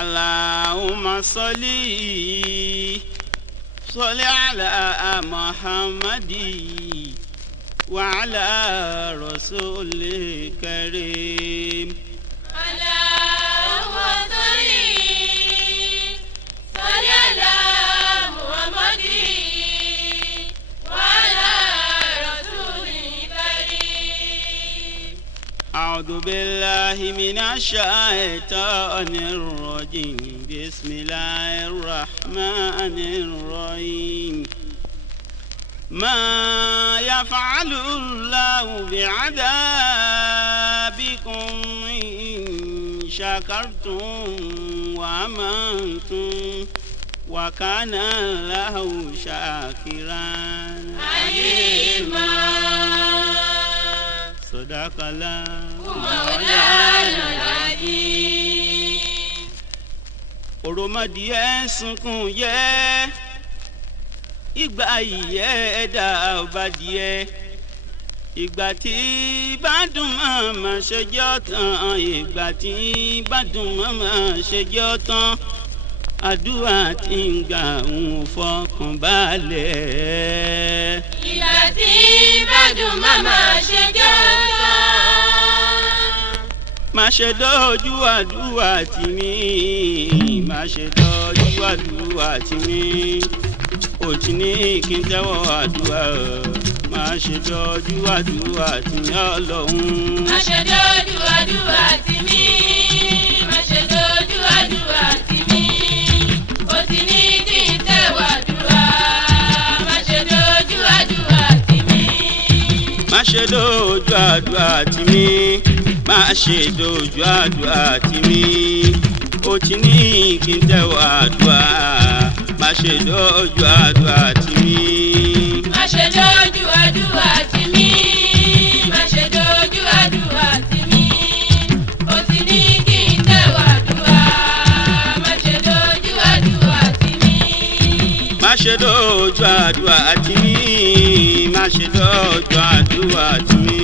اللهم صل على محمد وعلى رسول الكريم. اللهم صل على محمد وعلى رسول الكريم. أعوذ بالله من الشيطان الرجيم. بسم الله الرحمن الرحيم. ما يفعل الله بعذابكم إن شكرتم وآمنتم وكان الله شاكرا عليما. صدق الله مولانا العظيم. òròmọdìẹ sunkún yẹ ìgbà ìyẹ́ ẹ̀dá ọba díẹ̀ ìgbà tí bá dùn màmá ṣe jẹ́ ọ̀tàn ìgbà tí bá dùn màmá ṣe jẹ́ ọ̀tàn àdúrà tí ń gbà ń fọkàn balẹ̀. ìgbà tí bá dùn màmá ṣe jẹ́ ọ̀tàn. má ṣe dójú àdúrà tì mí má ṣe dójú àdúrà tì mí ó ti ní kí n tẹ́wọ́ àdúrà má ṣe dójú àdúrà tì mí ọlọ́run. má ṣe dójú àdúrà tì mí má ṣe dójú àdúrà tì mí ó ti ní kí n tẹ́wọ́ àdúrà má ṣe dójú àdúrà tì mí. má ṣe dójú àdúrà tì mí má ṣe dojú àdúrà tì mí ó ti ní kí n tẹ́wọ́ àdúrà má ṣe dojú àdúrà tì mí. má ṣe dojú àdúrà tì mí má ṣe dojú àdúrà tì mí ó ti ní kí n tẹ́wọ́ àdúrà má ṣe dojú àdúrà tì mí. má ṣe dojú àdúrà tì mí má ṣe dojú àdúrà tì mí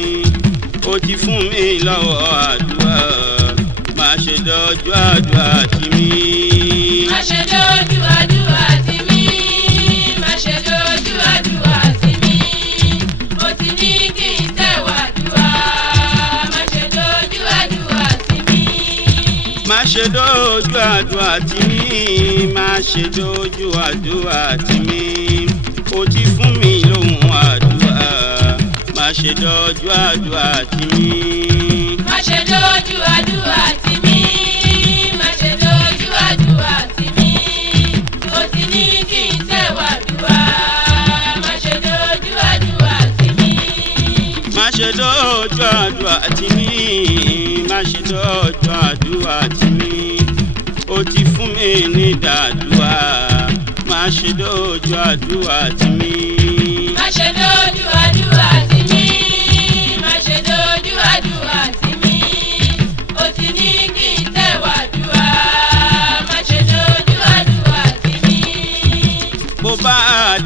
ó ti fún mi lọ́wọ́ àdúrà má ṣe dojú àdúrà tì mí. má ṣe dojú àdúrà tì mí má ṣe dojú àdúrà tì mí ó ti ní kí n tẹ́wọ́ àdúrà má ṣe dojú àdúrà tì mí. má ṣe dojú àdúrà tì mí má ṣe dojú àdúrà tì mí ó ti fún mi lóhùn àdúrà má ṣe dojú àdúrà tì mí. má ṣe dojú àdúrà tì mí má ṣe dojú àdúrà tì mí ó ti ní kí n tẹ́wọ́ àdúrà má ṣe dojú àdúrà tì mí. má ṣe dojú àdúrà tì mí má ṣe dojú àdúrà tì mí ó ti fún mi ní dàdúrà má ṣe dojú àdúrà tì mí. má ṣe dojú àdúrà tì mí má ṣe dojú àdúrà tì mí ó ti ní kí n tẹ́wọ́ àdúrà má ṣe dojú àdúrà tì mí. bó bá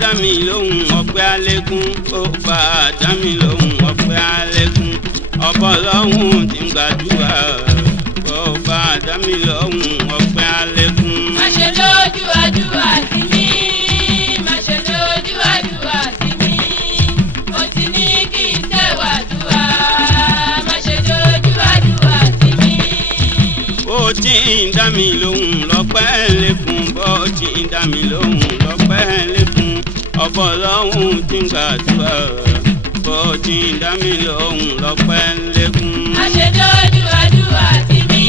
dá mi lóhùn ọpẹ́ alẹ́kùn bó bá dá mi lóhùn ọpẹ́ alẹ́kùn ọbọ lọ́hùn tí ń gbàdúrà bó bá dá mi lóhùn ọpẹ́ alẹ́kùn. má ṣe dojú àdúrà tì mí má ṣe dojú àdúrà tì mí ó ti ní kí n tẹ́wọ́ àdúrà má ṣe dojú àdúrà tì mí. bó ti ń dá mi lóhùn lọ́pẹ́ lẹ́kùn bó ti ń dá mi lóhùn lọ́pẹ́ lẹ́kùn ọbọ lọ́hùn tí ń gbàdúrà bó ti ń dá mi lóhùn lọ́pẹ́ lẹ́kùn. má ṣe dojú àdúrà tì mí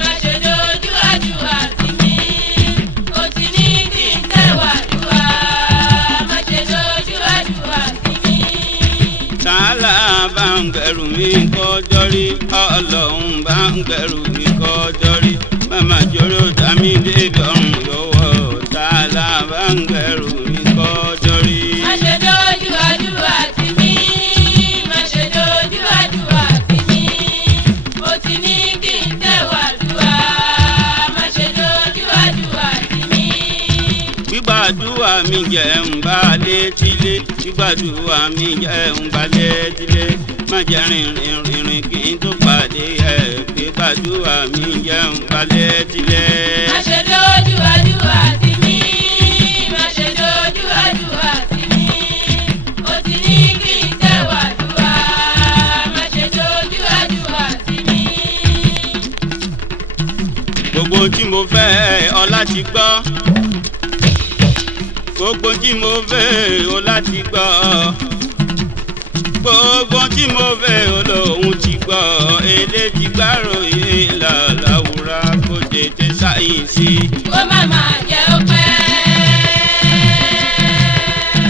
má ṣe dojú àdúrà tì mí ó ti ní kí n tẹ́wọ́ àdúrà má ṣe dojú àdúrà tì mí. tààlà bá ń gbẹ̀rù mi kọjọ́ rí ọlọ́run bá ń gbẹ̀rù mi kọjọ́ rí màmá jòrò dàmí débi ọ̀run lọ́wọ́ tààlà bá ń gbẹ̀rù mi kọjọ́ rí. má ṣe dojú àdúrà tì mí má ṣe dojú àdúrà tì mí ó ti ní kí n tẹ́wọ́ àdúrà má ṣe dojú àdúrà tì mí. gbígbàdúrà mi jẹ́ ń bá létílé gbígbàdúrà mi jẹ́ ń bá létílé má jẹ́ rìnrìn kí n tó pàdé ẹ̀ pé gbàdúrà mi jẹun balẹ̀ tilẹ̀. má ṣe dojú àdúrà tì mí, má ṣe dojú àdúrà tì mí. Ó ti ní kí n tẹ̀wá àdúrà, má ṣe dojú àdúrà tì mí. Gbogbo tí mo fẹ́ ọlá ti gbọ́. Gbogbo tí mo fẹ́ ọlá ti gbọ́. Gbogbo tí mo fẹ́ olóhùn ti gbọ́. Èdè ti gbàròyé làlàwùrà kò tètè sáyẹ̀nsì. Kó má máa jẹ́ ó pẹ́.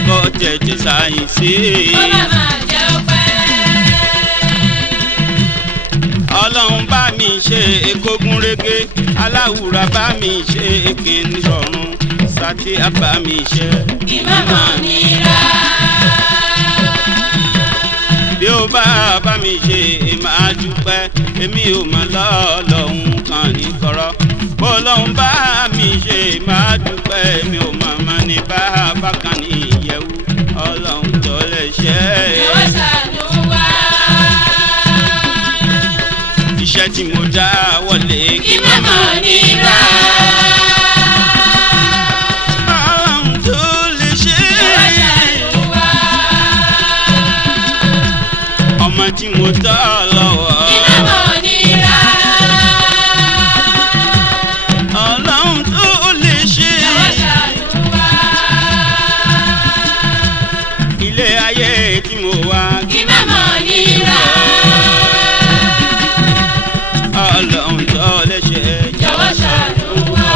Kò tètè sáyẹ̀nsì. Kó má máa jẹ́ ó pẹ́. Ọlọ́run bá mi ṣe kógún régé. Aláwùrà bá mi ṣe kíní sọ̀run. Sátì àbá mi ṣe. Kí má mọ̀ nira. Bí ó bá bá mi ṣe máa dúpẹ́, èmi ò mọ̀ lọ́lọ́hún kan ní kọ̀rọ̀. Bọ́lọ́hún bá mi ṣe máa dúpẹ́, èmi ò mọ̀ mọ́ ní bá kan ní ìyẹ̀wù. Ọlọ́hun tó lè ṣe é. Jọ̀wọ́ ṣàánú wa. Iṣẹ́ tí mo dá wọlé Kí má mọ̀ nira. Ọlọ́hun tó lè ṣe Jọ̀wọ́ é. ṣàánú wa. Ọmọ tí mo tọ́ lọ́wọ́. Kí má mọ̀ nira. Ọlọ́hun tó lè ṣe é. Jọ̀wọ́ ṣàánú wa. Ilé ayé tí mo wá. Kí má mọ̀ nira. Ọlọ́hun tó lè ṣe é. Jọ̀wọ́ ṣàánú wa.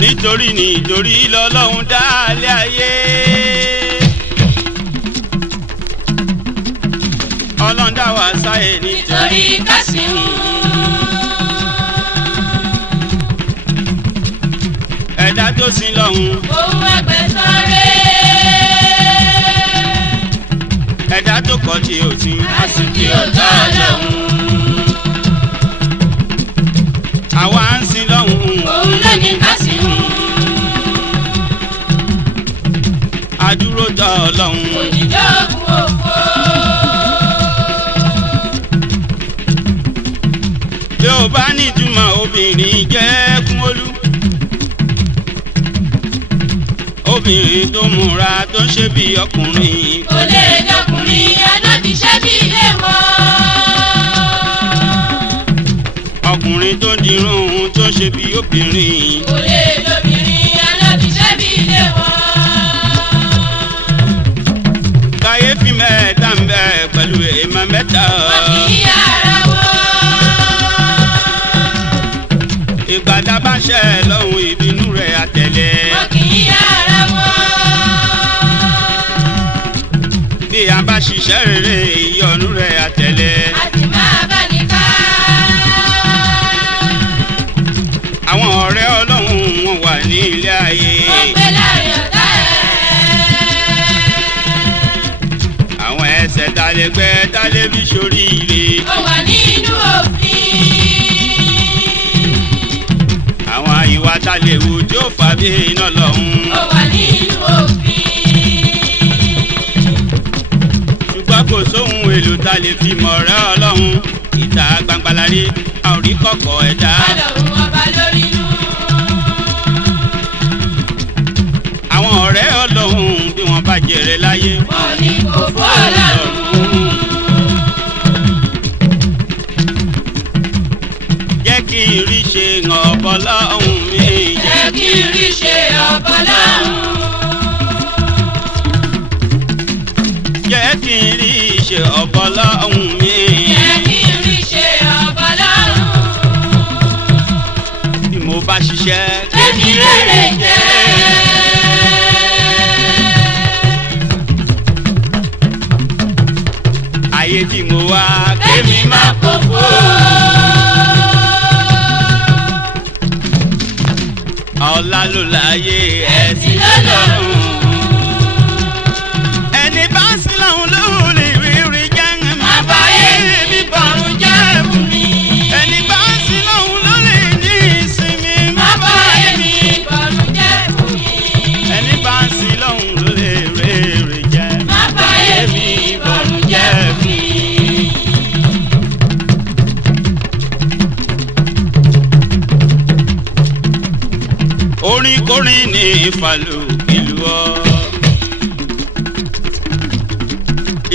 Nítorí lọ́lọ́hun dá ilé ayé. Ọlọ́hun dá wa sáyé Nítorí kásìmù. ẹ̀dá tó sin lọ́hun. Òun ẹgbẹ̀sán rẹ̀. Ẹ̀dá tó kọ̀ tí ò sin. Àsìkò òótọ́ lòun. Àwa ń sin lọ́hun. Òun ló ní kásìmù. Adúró tọ́ Ọlọ́hun. Òjìjọ́ ògùn òfò. Bí ó bá nítumọ̀ obìnrin jẹ́ Kúnmọ́lú. Obìnrin tó múra tó ṣe bí ọkùnrin. Kò lè dọkùnrin anábìṣẹ́ bí ilé wọn. Ọkùnrin tó dirun tó ṣe bí obìnrin. Kò lè dọbìnrin anábìṣẹ́ bí ilé wọn. Kàyéfì mẹ́ta ń bẹ pẹ̀lú èèmọ̀ mẹ́ta. Wọ́n kì í ara wọn. Ìgbàdá bá ṣẹ lọ́hùn ìbínú rẹ̀ àtẹ̀lé. Wọ́n kì í ara wọn. Bí a bá ṣiṣẹ́ rere ìyọnu rẹ̀ àtẹ̀lé. A sì máa bá ní ká. Àwọn ọ̀rẹ́ Ọlọ́hun wọn wà ní ilé ayé. Wọ́n gbé láàrin ọ̀tá ẹ̀. Àwọn ẹsẹ̀ dalẹ̀gbẹ́ dálébí ṣoríire. Ó wà nínú òfin. Àwọn ìwà talẹ̀wò tí ó fà bí iná lọ́hùn. Ó wà nínú òfin. Ṣùgbọ́n kò sóhun èlò ta lè fi mọ̀ ọ̀rẹ́ Ọlọ́hun. Ìta gbangba la rí, a ò rí kọ̀kọ̀ ẹ̀dá. Ọlọ́run ọba lórí inú. Àwọn ọ̀rẹ́ Ọlọ́hun bí wọ́n bá jèrè láyé. Wọ́n ní kò fọ́ Ọlọ́run. Jẹ́ kí n rí ṣe ọ̀bọ lọ́hùn mi. Jẹ́ kí n rí ṣe ọ̀bọ lọ́hùn. Jẹ́ kí n rí ṣe ọ̀bọ lọ́hùn mi. Jẹ́ kí n rí ṣe ọ̀bọ lọ́hùn. Bí mo bá ṣiṣẹ́. Kémi rere jẹ́. Ayé tí mo wá. Kémi má kókó. Ọlá ló láyé Ẹ̀sìn ló lọ́rùn. Ẹni bá sí lọ́hùn ló lè rí jẹ́. Má bá èmi bọ̀rùn jẹ́ fún mi. Ẹni bá sí lọ́hùn ló lè ní ìsinmi. Má bá èmi bọ̀rùn jẹ́ fún mi. Ẹni bá sí lọ́hùn ló lè rí jẹ́. Má bá èmi bọ̀rùn orin ní ìfàlù ìlú ọ.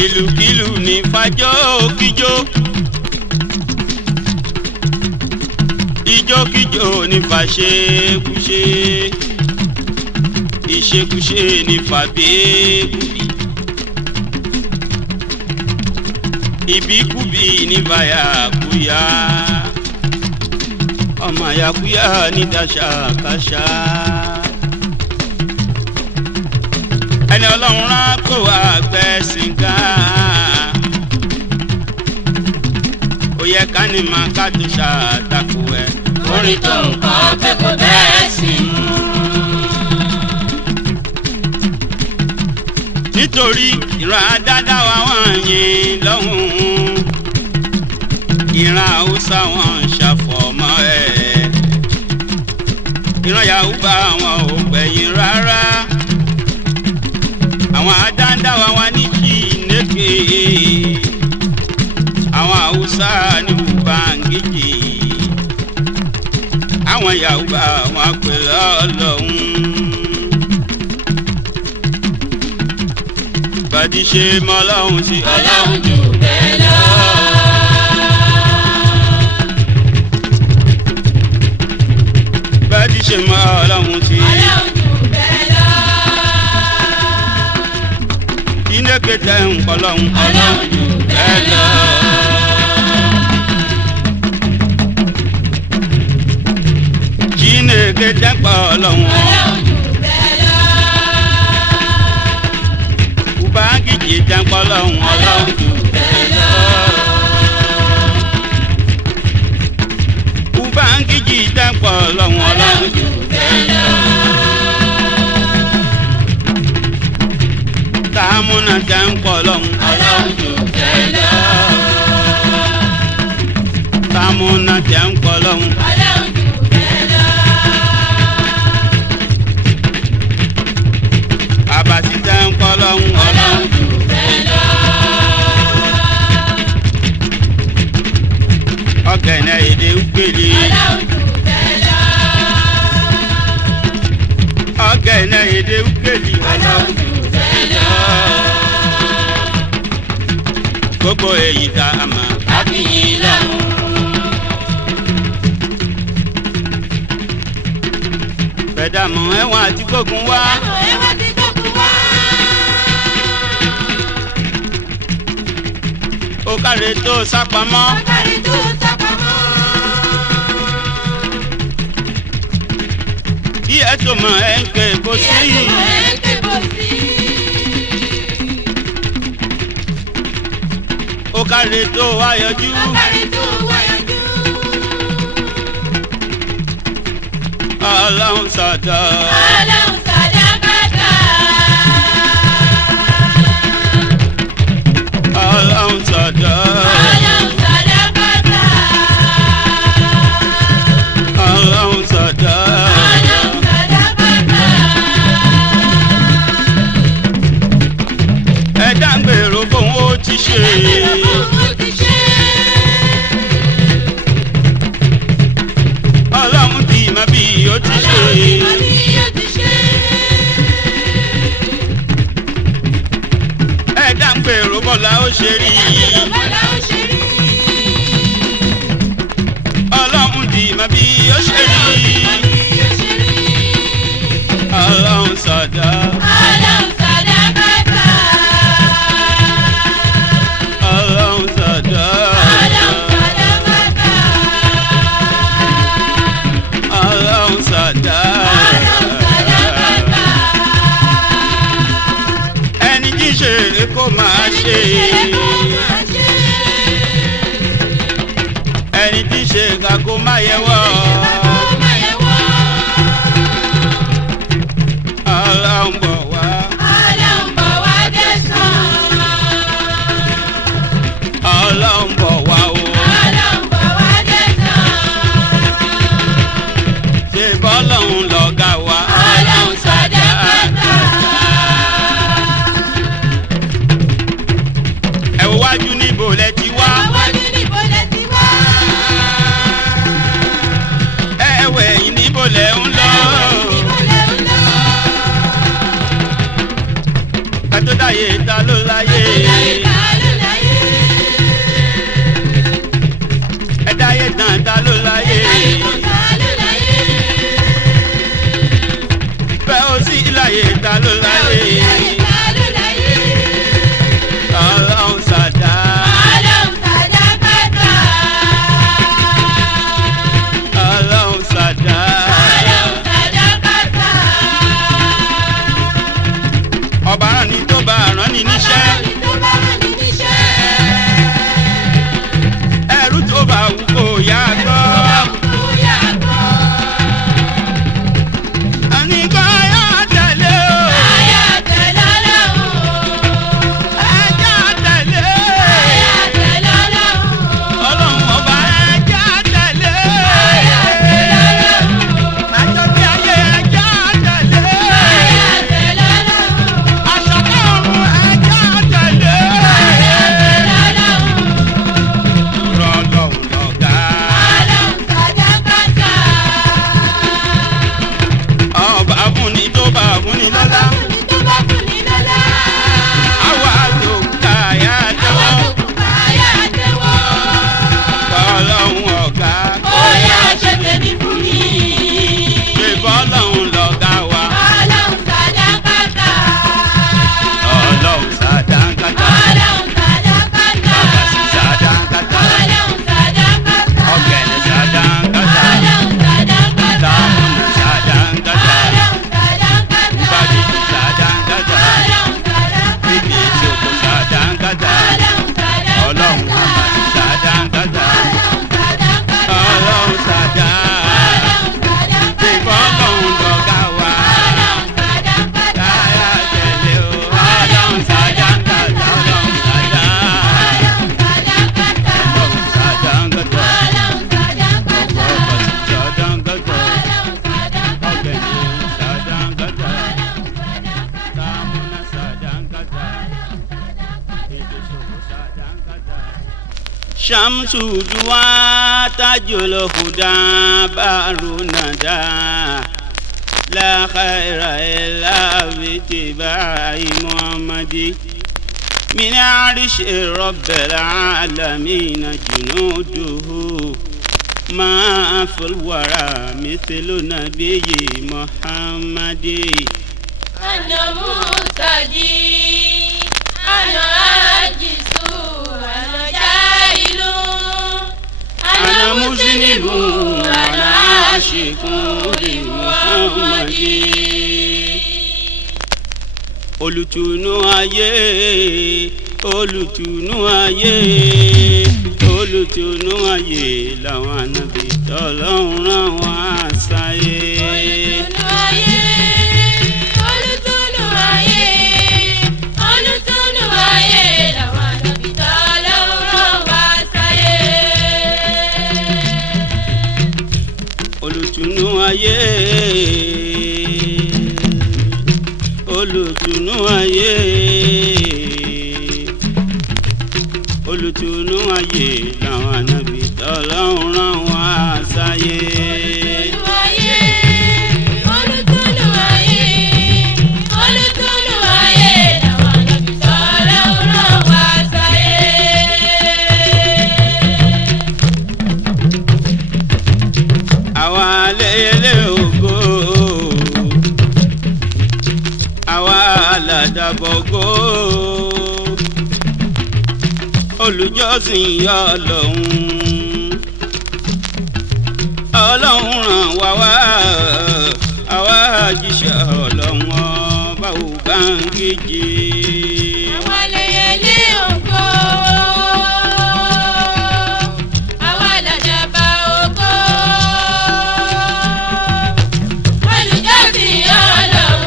ìlúkìlú ní fàjọ́ kíjó. ìjókíjó ní fàṣekúṣe. ìṣekúṣe ní fàbẹ́kúbí. ìbíkúbí ní fàyàkúyà. ọmọ àyàkúyà ní dàṣàkàṣà. ẹni ọlọ́run rán kó wá gbẹ̀sìn ká. ó yẹ ká ní máa ká tó ṣàtàkù ẹ. orin tó ń kọ́ pé kò bẹ́ẹ̀ sí mú. nítorí ìran àdáda wa wọ́n yìn lọ́hùn-ún. ìran haúsá wọn ṣàfọ̀mọ́ ẹ̀. ìran yahuba wọn ò gbẹ̀yìn rárá. àwọn àdáda wa wá ní Chineke. àwọn haúsá ní Ubangiji. àwọn yahuba wọn pè Ọlọ́hun. bàdí ṣe mọ́ Ọlọ́hun sí Ọlọ́hun jù bẹ́ẹ̀ lọ. bàdí ṣe mọ́ Ọlọ́hun sí. Ọlọ́hun jù bẹ́ẹ̀ lọ. Chineke tẹ̀ ń pọ̀ lọ́hun. Ọlọ́hun jù bẹ́ẹ̀ lọ. Chineke tẹ̀ ń pọ̀ lọ́hun. Ọlọ́hun jù bẹ́ẹ̀ lọ. Ubangiji tẹ̀ ń pọ̀ lọ́hun. Ọlọ́hun jù bẹ́ẹ̀ lọ. Ubangiji tẹ̀ ń pọ̀ lọ́hun. Ọlọ́hun jù bẹ́ẹ̀ lọ. Tààmúnà tẹ̀ ń pọ̀ lọ́hun. Ọlọ́hun jù bẹ́ẹ̀ lọ. Tààmúnà tẹ̀ ń pọ̀ lọ́hun. Ọlọ́hun jù bẹ́ẹ̀ lọ. Àbàtì tẹ̀ ń pọ̀ lọ́hun. Ọlọ́hun jù bẹ́ẹ̀ lọ. Ọ̀gẹ̀nẹ̀ èdè Ugbèlè. Ọlọ́hun jù bẹ́ẹ̀ lọ. Ọ̀gẹ̀nẹ̀ èdè Ugbèlè. Ọlọ́hun jù bẹ́ẹ̀ lọ. Gbogbo èyí tá a mọ̀. Àfihàn lọ́hùn. Fẹ̀dàmù ẹ̀wọ̀n àti gbógun wá. Àwọn ẹwà ti gbógun wá. Ó káre tó sápamọ́. Ọ̀gárí tó sápamọ́. Bí ẹ tó mọ̀ ẹ́ ń ké bó sí. Bí ẹ tó mọ̀ ẹ́ ń ké bó sí. Ó káre tó wá yọjú. Ọ̀gárí tó wáyọjú. Ọlọ́run sọ̀dọ̀. Ọlọ́hun sàdákàtà. Ọlọ́run sọ̀dọ̀. Ọlọ́hun sàdákàtà. Ọlọ́run sọ̀dọ̀. Ọlọ́hun sàdákàtà. Ẹ̀dá ń gbèrò bóun ó ti ṣe. Ẹgbẹ́ mi ò fún ti ṣe. Ọlọ́run ti mọ bí ó ti ṣe. Ọlọ́hun ti mọ bí ó ti ṣe. Ẹ̀dá ń gbèrò bọ́lá ó ṣe rí. Bọ́lá ó ṣe rí. Ọlọ́run ti mọ bí ó ṣe Ọlọ́hun ti mọ rí. bí ó ṣe rí. Ọlọ́run sọ̀dọ̀. Ọlọ́hun sàdákàtà. Ọlọ́run sọ̀dọ̀. Ọlọ́hun sàdákàtà. Ọlọ́run sọ̀dọ̀. Ọlọ́hun sàdákàtà. Ẹni tí ń ṣe kó máa ṣe. Ẹni tí ń ṣe ká kó má yẹ wọ́. Ọlọ́run bọ̀ wá. Ọlọ́run bọ̀ wá o. Ṣé bọ́lọ́run lọ̀gá wa? Ẹ wo wájú níbo lẹ ti wá. شمس دوا تاج الهدى بار الندى لا خير إلا باتباع محمد من عرش رب العالمين جنوده ما في الورى مثل نبي محمد أنا مرتجي أنا عاجز أنا جاهل أنا مذنب أنا عاشق لمحمد olùtùnú ayé olùtùnú ayé olùtùnú ayé làwọn ànábì tọ́lọ́run rán wá sáyé. olùtùnú ayé olùtùnú ayé làwọn ànábì tọ́lọ́run rán wá sáyé. olùtùnú ayé olùtùnú ayé olùtùnú ayé làwọn ànábì tọ́lọ́run rán wá sáyé. olùtùnú ayé olùtùnú ayé làwọn ànábì tọ́lọ́run rán wá sáyé. àwa lẹ́yẹlé ògo àwa aládàbọ̀gó olùjọ́sìn ọlọ́run ọlọ́run ràn wá wá àwa jíṣẹ́ ọlọ́run ọba Òbángíjì. àwa lẹ́yẹlé ògo àwa làdàbà ògo olùjọ́sìn ọlọ́run.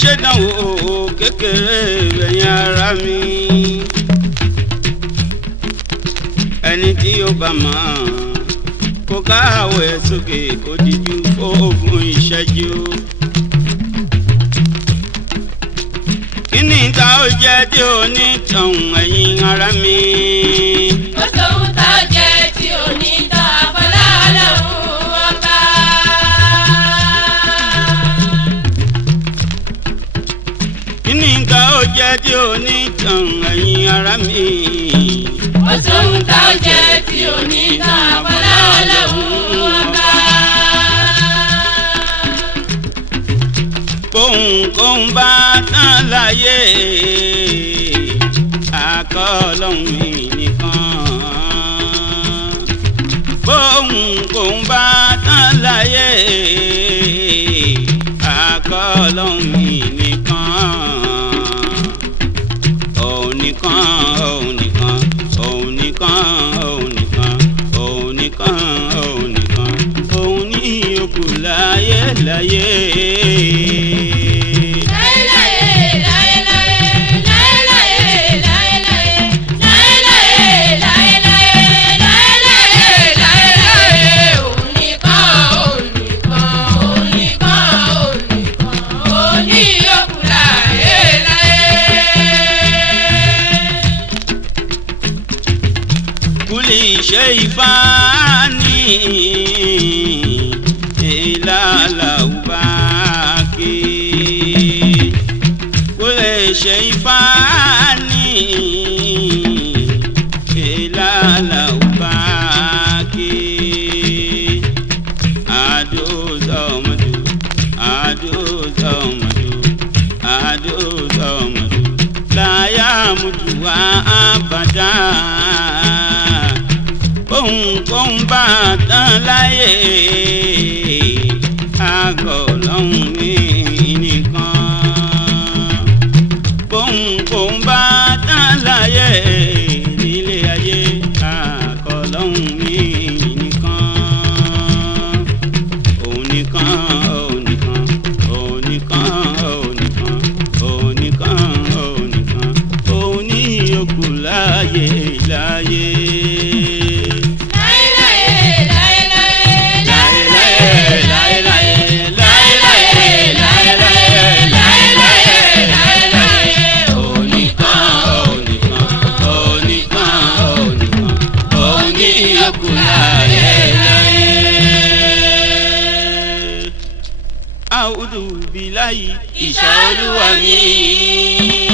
ṣèdánwò kékeré ẹ̀yin ará mi ẹni tí ó bá mọ̀ kó káwé sókè kó díjú fóògùn ìṣẹ́jú. kí ni ta ó jẹ́ tí ò ní tàn ẹ̀yin ará mi. ó sóhun tá ó jẹ́ tí ò ní tàn àfọlá Ọlọ́run ọba. Nǹkan ó jẹ́ tí ò ní tàn ẹ̀yin ará mi. ó sóhun tá ó jẹ́ tí ò ní tàn àfọlá Ọlọ́run ọba. Kóhun bá tán láyé àkọ́ Ọlọ́run mi nìkan. Kóhun bá tán láyé àkọ́ Ọlọ́run mi nìkan. Òun nìkan òun ní yòókù láyé láyé. شيء فاني إلى لو باكي كل شيء فاني إلى لو باكي أدو زمدو لا يموت أبدا. Kóhun bá tán láyé àgọ́ Ọlọ́run mi nìkan. Kóhun bá tán láyé nílé ayé àgọ́ Ọlọ́run mi nìkan. Òun nìkan òun ní yòókù láyé láyé. kù láyé láyé. A'udhu billahi ìṣọ́ olúwa mi.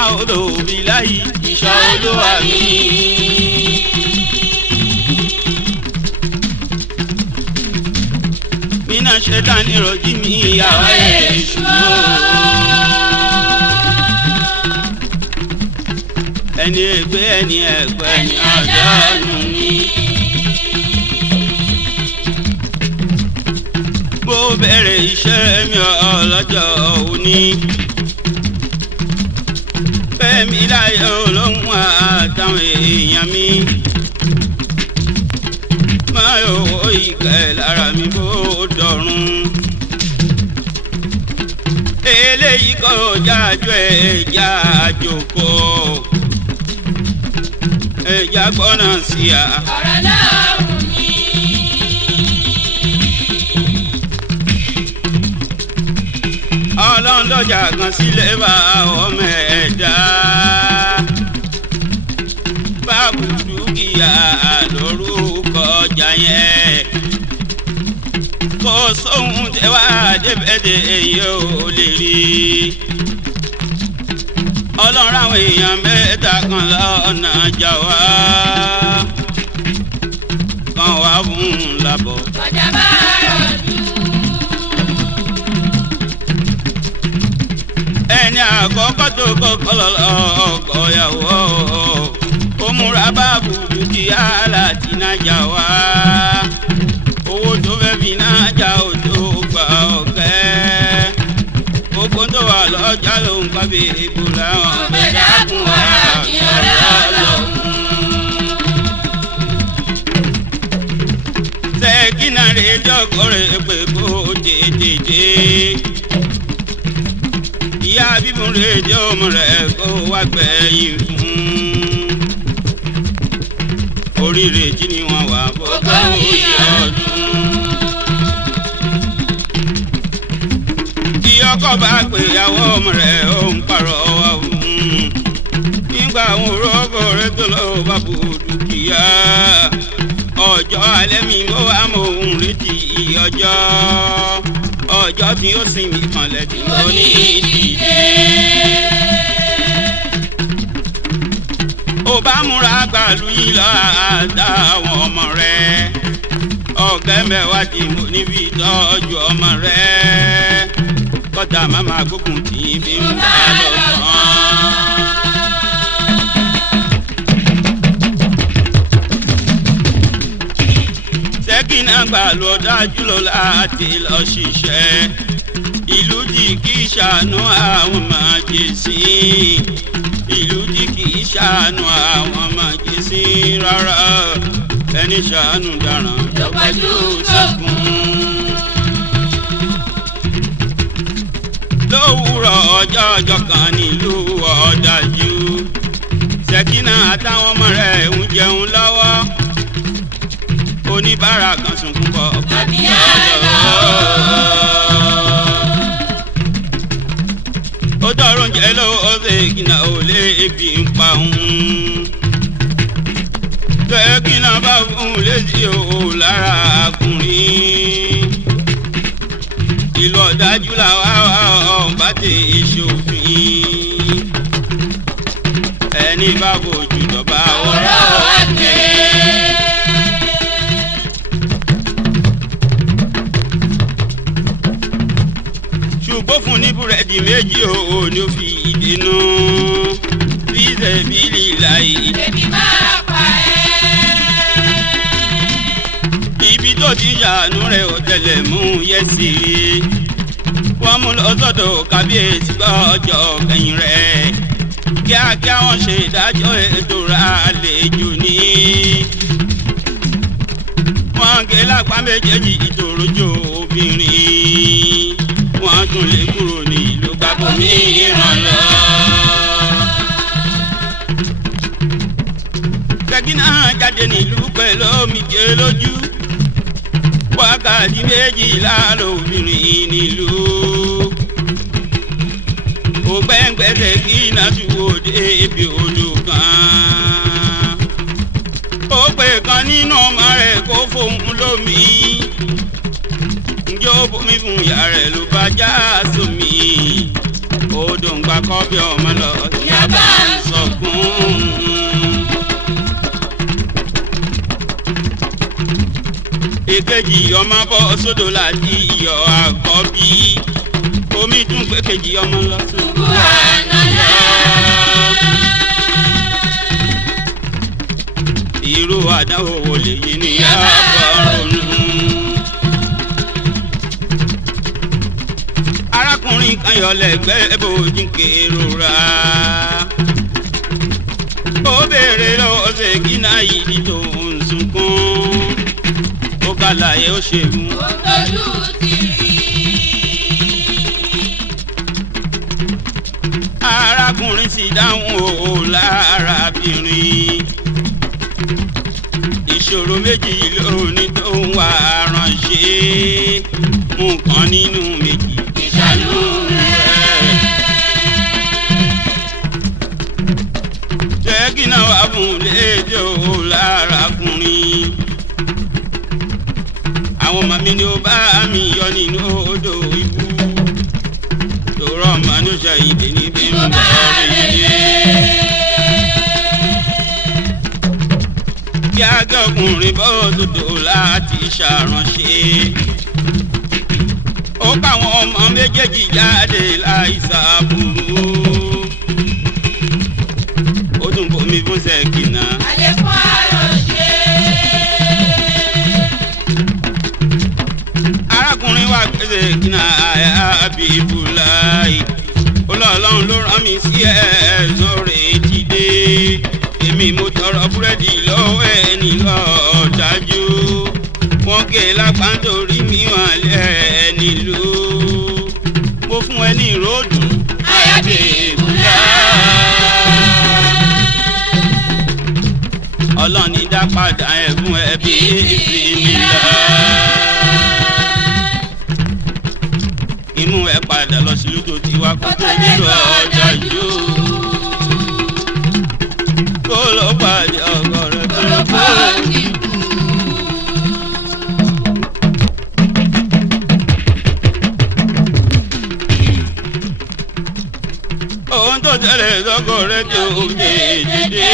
A'udhu billahi ìṣọ́ olúwa mi. Mina shaitani rajim ìyàwó èṣù. Ẹni ègbé ẹni ẹ̀gbẹ́ ẹni àdánù ni. Mo bẹ̀rẹ̀ iṣẹ́ mi ọlọ́jọ́ òní. Fẹ́mi láyé olóhùn àtàwọn èèyàn mi. Máa yòwò ìkẹ́ lára mi bó dọ̀run. Eléyìí kò jájú ẹ̀já àjòkó. Ẹ̀já gbọ́nà sí a. ọ̀rọ̀ náà wù mí. Ọlọ́ndọ̀jà kan sílẹ̀ bá ọmọ ẹ̀dá. Báàbù dúkìá lórúkọ ọjà yẹn. Kò sóhun tẹ wá débẹ̀dẹ̀ èyí ò lè rí. Ọlọ́run àwọn èèyàn mẹ́ta kan lọ́nà jà wá. Kan wá fún un lábọ̀. ọjà bá rọ̀jú. Ẹni àkọ́kọ́ tó kọ́kọ́ lọ́lọ́ ọkọ ìyàwó. Ó múra báàbù dúkìá láti nájà wá. Owó tó fẹ́ fi nájà ò tó gbà ọ̀kẹ́. Gbogbo tó wà lọ́jà ló ń kọ́ bí ibù láwọn. mo fẹ́ dákun ara mi ọ̀rẹ́ ọlọ́run. Sẹ́kínà rẹ̀ jọ́kọ̀ rẹ̀ pé kó tètè dé. Ìyá bíbùn rẹ̀ jẹ́ ọmọ rẹ̀ kó wá gbẹ̀yìn fún. Oríire jí ni wọ́n wà fọ́gbà òye ọdún. Ìyọkọ̀ bá pè ìyàwó ọmọ rẹ̀ ó ń pàrọ̀ wá fún. Nígbà àwọn òrókò rẹ̀ tó lọ́wọ́ bá bu dúkìá. Ọjọ́ alẹ́ mi mo wá mo ń retí ọjọ́. Ọjọ́ tí ó sinmi kanlẹ̀ tí ó ní ìdíje. Ó bá múra gbàlú yìí lọ àtàwọn ọmọ rẹ̀. Ọ̀gá mẹ́wàá tí mo níbi ìtọ́jú ọmọ rẹ̀. Kọ́tà máma gbógun tí bí ń bá lọ tán. Sẹ́kínà gbàlú ọ̀dájú lọ láti lọ ṣiṣẹ́. Ìlú tí kì í ṣàánú àwọn màjèṣí. Ìlú tí kì í ṣàánú àwọn màjèṣí rárá. Ẹni ṣàánú dáràn lọ́pàájú sọ́kùn. Lówùrọ̀ ọjọ́ kan nílùú ọ̀dájú. Sẹ́kínà àtàwọn ọmọ rẹ̀ ń jẹun lọ́wọ́. Oníbàárà kan sunkún bọ̀ Àbíyá ó tọrọ oúnjẹ lọ́wọ́ Sẹ́kínà ò lè ebi ń pa òun. Sẹ́kínà bá fún un létí òwò lára ọkùnrin. Ìlú ọ̀dájú làwa ọ̀bá tè ṣòfin. Ẹni bá bójú dọ̀bà ọ̀rọ̀ wa gbé. Ṣùgbọ́n fún ní búrẹ́dì méjì òwò ni ó fi ìdènà. Bíṣẹ̀ bílì láì. Bébí máa pa ẹ́. Ibi tó ti ṣàánú rẹ̀ ò tẹ̀lẹ̀ mú yẹ́sì. Wọ́n mú lọ sọ́dọ̀ kábíyèsí gbọ́ ọjọ́ kẹyìn rẹ̀. Kíákíá wọ́n ṣe ìdájọ́ ètò ra àlejò ní. Wọ́n gé lápá méjèèjì ìtòròjò obìnrin. Wọ́n tún lè kúrò ní ìlú gbàgbọ́ ní ìrànlọ́. Sẹ́kínà jáde nílùú pẹ̀lú omijé lójú. Wákàtí méjìlá lóbìnrin nílùú. kò gbẹ́ngbẹ́sẹ̀ kí iná tún òde ibi odò kan. ó pè kan nínú ọmọ rẹ̀ kó fóun lómi. ǹjẹ́ ó bomi fún ìyá rẹ̀ ló bá já sómi. odò ń gbà kọ́ bí ọmọ lọ ìyá bá ń sọkún. èkejì ọmọ bọ́ sódò láti iyọ̀ àkọ́bí. omi dùn pé kejì ọmọ lọ ṣubú àná lọ. irú àdáwò wo lèyí ni àbọ̀ ronú. arákùnrin kan yọ lẹ́gbẹ́ bójú kérora. ó béèrè lọ́wọ́ ṣe kí náà yìí tó ń sunkún. ó kàlàyé ó ṣe mú. ó tójú ti rí. arákùnrin sì dáhùn o lárábìnrin. ìṣòro méjì lóní tó ń wá ránṣẹ́. mú kan nínú méjì. ìṣàánú rẹ̀. jẹ́ kí náà wà fún lédè o lárákùnrin. àwọn màmí ni ó bá mi yọ nínú odò ibú. tòrọ ọmọ ní oṣù ìdè níbi ń bọ̀ rèé. kí akẹ́kùnrin bọ́ tòdò láti ṣàránṣẹ́. ó káwọn ọmọ méjèèjì jáde láì sábúrú. ó tún bomi fún Ṣẹ̀kínà. alẹ́ fún àròṣe. arákùnrin wa gbèsè kínà Habibulahi. Ọlọ́run ló rán mi sí ẹ̀ẹ́sán rẹ̀ ti dé. èmi mo tọrọ búrẹ́dì lọ́wọ́ ẹni lọ́ọ̀dájú. wọ́n gé lápá nítorí mi wà lẹ́ẹ̀ni ló. mo fún ẹ ní ìròdù. Habibulahi. ọlọ́ni dá padà ẹ̀fún ẹbí mi lọ. imú ẹ padà lọ sí lódò tí wàá kó tó nílò ọjà yó. kó lọ pàdé ọkọ rẹ tó lọ fún. ohun tó tẹ̀lé sọ́kọ rẹ tó dédé.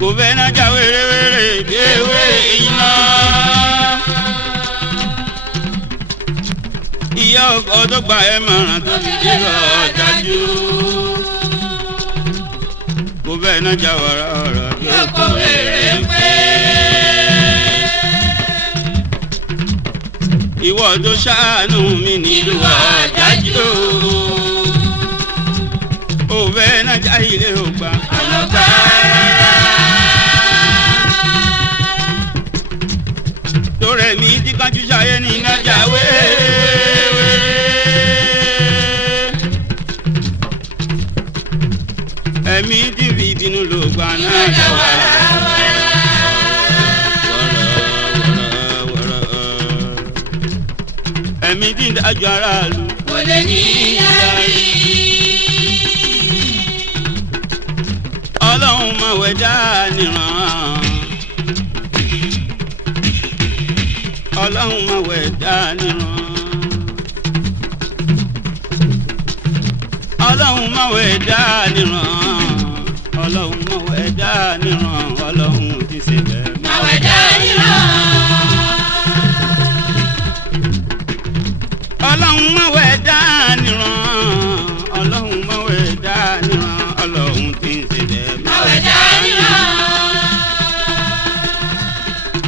kò fẹ́ náà já wéréwéré déwé iná. ìyá ọkọ tó gba ẹ mọ̀ràn tó ti dé ọ̀dájú. kò fẹ́ náà já wàrà ọ̀rọ̀ tó kọ̀ wéré pé. ìwọ tó ṣàánú mi nílùú ọ̀dájú. ò fẹ́ náà já ilé ògbà ọlọ́gbà. torẹ mi ti kanjú ṣayé ní nájà wéwé. ẹ̀mí ti fi ìbínú ló gbà náà jà wá. ẹ̀mí ti ń dájọ́ aráàlú. kò lè ní ìyárí. ọlọ́run máa wẹ̀ dá nìran. ọlọ́run máa wẹ̀ dá nìran. ọlọ́run máa wẹ̀ dá nìran. ọlọ́run máa wẹ̀ dá nìran. ọlọ́run ti ṣe bẹ́ẹ̀. máa wẹ̀ dá nìran. ọlọ́run máa wẹ̀ dá nìran. ọlọ́run máa wẹ̀ dá nìran. ọlọ́run ti ṣe bẹ́ẹ̀. máa wẹ̀ dá nìran.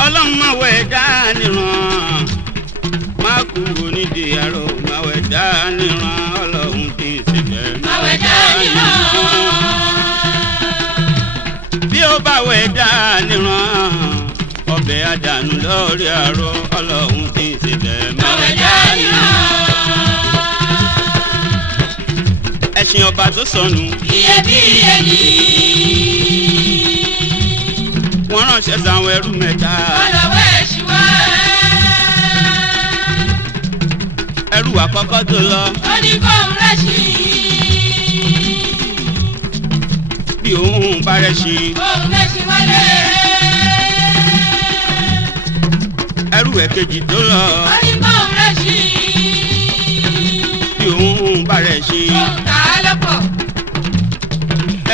ọlọ́run máa wẹ̀ dá nìran. má kú onídìí àrò máa wẹ̀ dá nìran. ọlọ́run ti ṣe bẹ́ẹ̀. máa wẹ̀ dá nìran. bí ó bá wẹ̀ dá nìran. ọbẹ̀ àdànù lórí àrò. ọlọ́run ti ṣe bẹ́ẹ̀. máa wẹ̀ dá nìran. ẹṣin ọba tó sọnù. iyebíye ni. wọ́n ránṣẹ́ sáwọn ẹrú mẹ́ta. ọlọ́wọ́ ẹ̀ṣin wá. ẹrú àkọ́kọ́ tó lọ. ó ní kóun rẹ́ṣin. bí òun bá rẹ́ṣin. kóun rẹ́ṣin wálé. ẹrú ẹ̀kejì tó lọ. ó ní kóun rẹ́ṣin. bí òun bá rẹ́ṣin. kóun tà á lọ́pọ̀.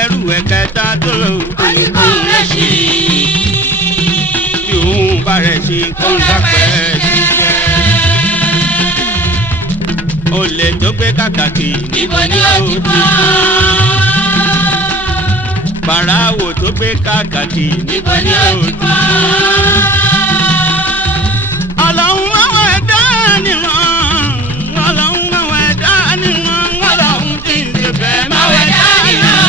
ẹrú ẹ̀kẹta tó lọ. ó ní kóun rẹ́ṣin. bí òun bá rẹ́ṣin kóun dápẹ́ ṣiṣẹ́. olè tó gbé kàkàkì níbo ni ó ti bọ́. bàràwò tó gbé kàkàkì níbo ni ó ti bọ́. ọlọ́run àwọn ẹ̀dá nìran ọlọ́run àwọn ẹ̀dá nìran ọlọ́run tí ń ṣe bẹ́ẹ̀ máa wẹ̀ dá nìran.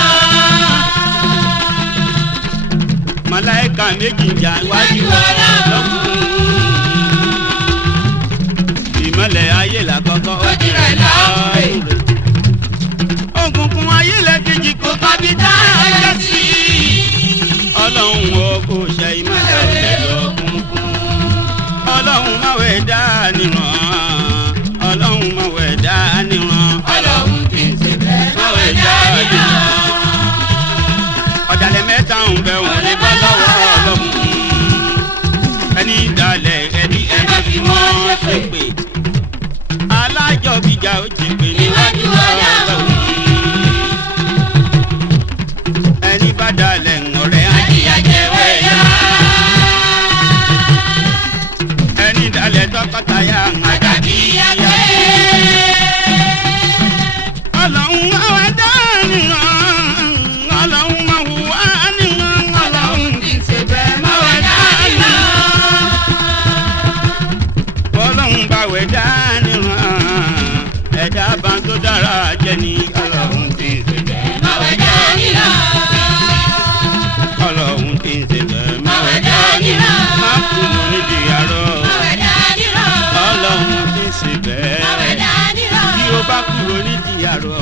màláìka méjì ń jà iwájú ọlọ́run. ìmọ̀lẹ̀ ayé làkọ́kọ́ ó ti rẹ̀ lọ́ọ̀rẹ́. òkùnkùn ayé lẹ́kejì kò kábí tá a jẹ́ sí. ọlọ́run wo kò ṣe ìmọ̀lẹ̀ lẹ́yìn òkùnkùn. ọlọ́run máa wẹ̀ dá nìran. ọlọ́run máa wẹ̀ dá nìran. ọlọ́run kì í ṣe bẹ́ẹ̀ máa wẹ̀ dá nìran. ọ̀dàlẹ̀ mẹ́ta ń bẹ òun ní bọ́ lọ́wọ́ ọlọ́run. ẹni dalẹ̀ ẹni fi wọ́n ṣe pé. alájọbíjà ó ti pè níwájú ọlọ́run. ẹni bá dalẹ̀ ọ̀rẹ́ ajíyàjẹwé yá. ẹni dalẹ̀ tọkọtaya àdàbí yá. ọlọ́run àwọn ẹ̀dá nìran. ọlọ́run máa hùwà nìran. ọlọ́run kì í ṣe bẹ́ẹ̀ máa wẹ̀ dá nìran. ọlọ́run bá wẹ̀ dá nìran. ẹ̀dá bá tó dára jẹ́ ní ọlọ́run tí ń ṣe bẹ́ẹ̀ máa wẹ̀ dá nìran. ọlọ́run tí ń ṣe bẹ́ẹ̀ máa wẹ̀ dá nìran. má kúrò nídìí àárọ̀. máa wẹ̀ dá nìran. ọlọ́run tí ń ṣe bẹ́ẹ̀ máa wẹ̀ dá nìran. tí o bá kúrò nídìí àárọ̀.